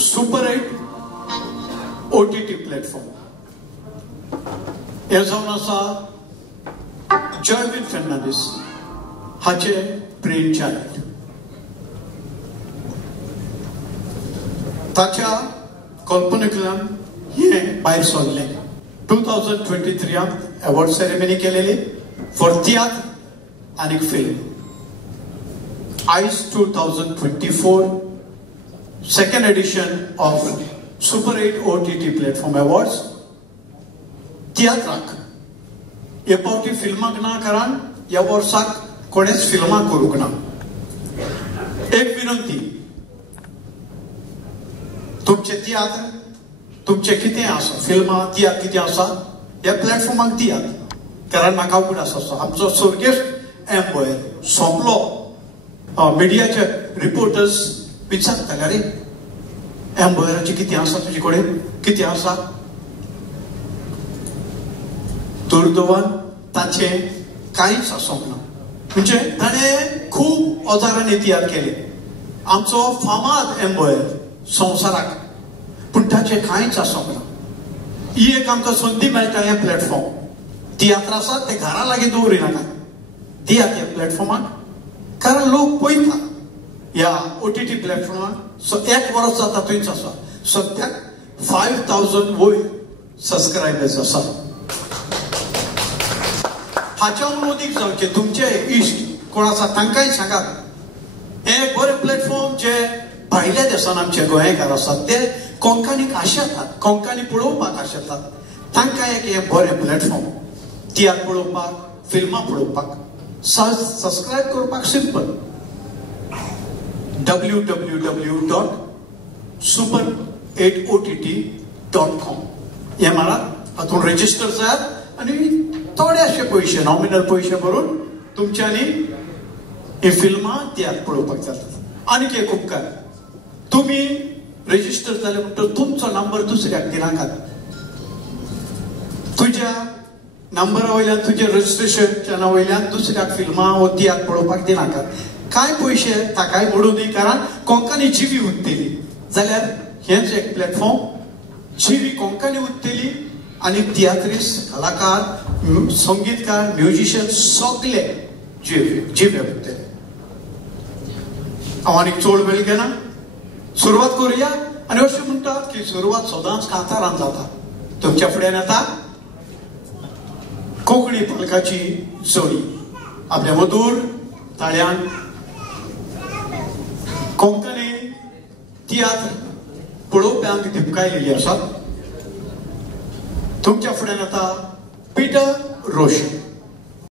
Super 8 OTT platform हे जावन आसा जॉयविन फेर्नांडीस हाचे ब्रेन चाइल्ड. ताच्या कल्पनेतल्यान हे भायर सरले. 2023 अवॉर्ड सेरेमनी केलेली फॉर थिएटर आनी फिल्म. आयज 2024 second edition of super 8 OTT platform awards तियात्राक हे पावटी फिल्माक ना कारण ह्या वर्साक कोणेच फिल्माक करूंक ना. एक विनंती, तुमचे तियात्र तुमचे कितें आसा फिल्मां तियात्र कितें आसा ह्या प्लॅटफॉर्माक दियात. कारण म्हाका उगड आसा आमचो सर्गेस्त एम्बोयर सोंपलो. मिडियाचे रिपोर्टर्स विचारताले अरे एम्बोयराचें कितें आसा तुजे कडेन कितें आसा. दुर्दैवान ताचें कांयच आसूंक ना. म्हणजे ताणें खूब अजारांनी तियात्र केले. आमचो फामाद एम्बोयर संवसाराक, पूण ताचें कांयच आसूंक ना. ही एक आमकां संदी मेळटा हें प्लॅटफॉर्म. तियात्र आसा ते घरा लागीं दवरिनाका, दियात ह्या प्लॅटफॉर्माक. कारण लोक पळयता ह्या OTT प्लॅटफॉर्माक. सो एक वर्स जाता थंयच आसा. सद्याक 5000 वयर सबस्क्रायबर्स आसा. हाच्याहून अदीक जावचे तुमचे इश्ट कोण आसा तांकांय सांगात. हे बरे प्लॅटफॉर्म जे भायल्या देशांत आमचे गोंयकार आसात ते कोंकणीक आशेतात, कोंकणी पळोवपाक आशेतात. तांकां एक हे बरें प्लॅटफॉर्म तियात्र पळोवपाक, फिल्मां पळोवपाक. सबस्क्रायब करपाक सिंपल. www.super8ott.com हे मारात. हातून रेजिस्टर जायात आनी थोडेशे पयशे नॉमिनल पयशे भरून तुमच्यांनी ही फिल्मां तियात्र पळोवपाक जातात. आनीक एक उपकार, तुमी रेजिस्टर जाले म्हणटच तुमचो नंबर दुसऱ्याक दिनाकात. तुज्या नंबरा वयल्यान तुजे रजिस्ट्रेशनच्या वयल्यान दुसऱ्याक फिल्मां वो तियात्र पळोवपाक दिनाकात. कांय पयशे ताकाय मोडूं दी. कारण कोंकणी जिवी उरतली जाल्यार हेंच एक प्लॅटफॉर्म. जिवी कोंकणी उरतली आनी तियात्रिस्ट, कलाकार, संगीतकार, म्युजिशियन सगळे जिवे उरतले. हांव आनीक चड वेळ घेना, सुरवात करुया. आनी अशें म्हणटात की सुरवात सदांच कांतारान जाता. तुमच्या फुड्यान येता कोंकणी पालकाची जोडी. आपल्या मधुर ताळ्यान कोंकणी तियात्र पळोवप्यांक दिपकायलेली आसात. तुमच्या फुड्यान येता पीटर रोशन.